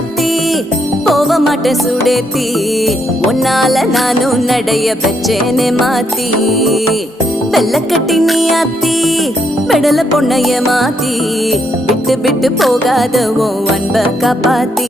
ஆத்தி போக மாட்டேன் சுடேத்தி உன்னால நானும் நடைய பெச்சேனே மாத்தி வெள்ளக்கட்டி நீ ஆத்தி பெடல பொண்ணைய மாத்தி விட்டு விட்டு போகாத உன் அன்ப காப்பாத்தி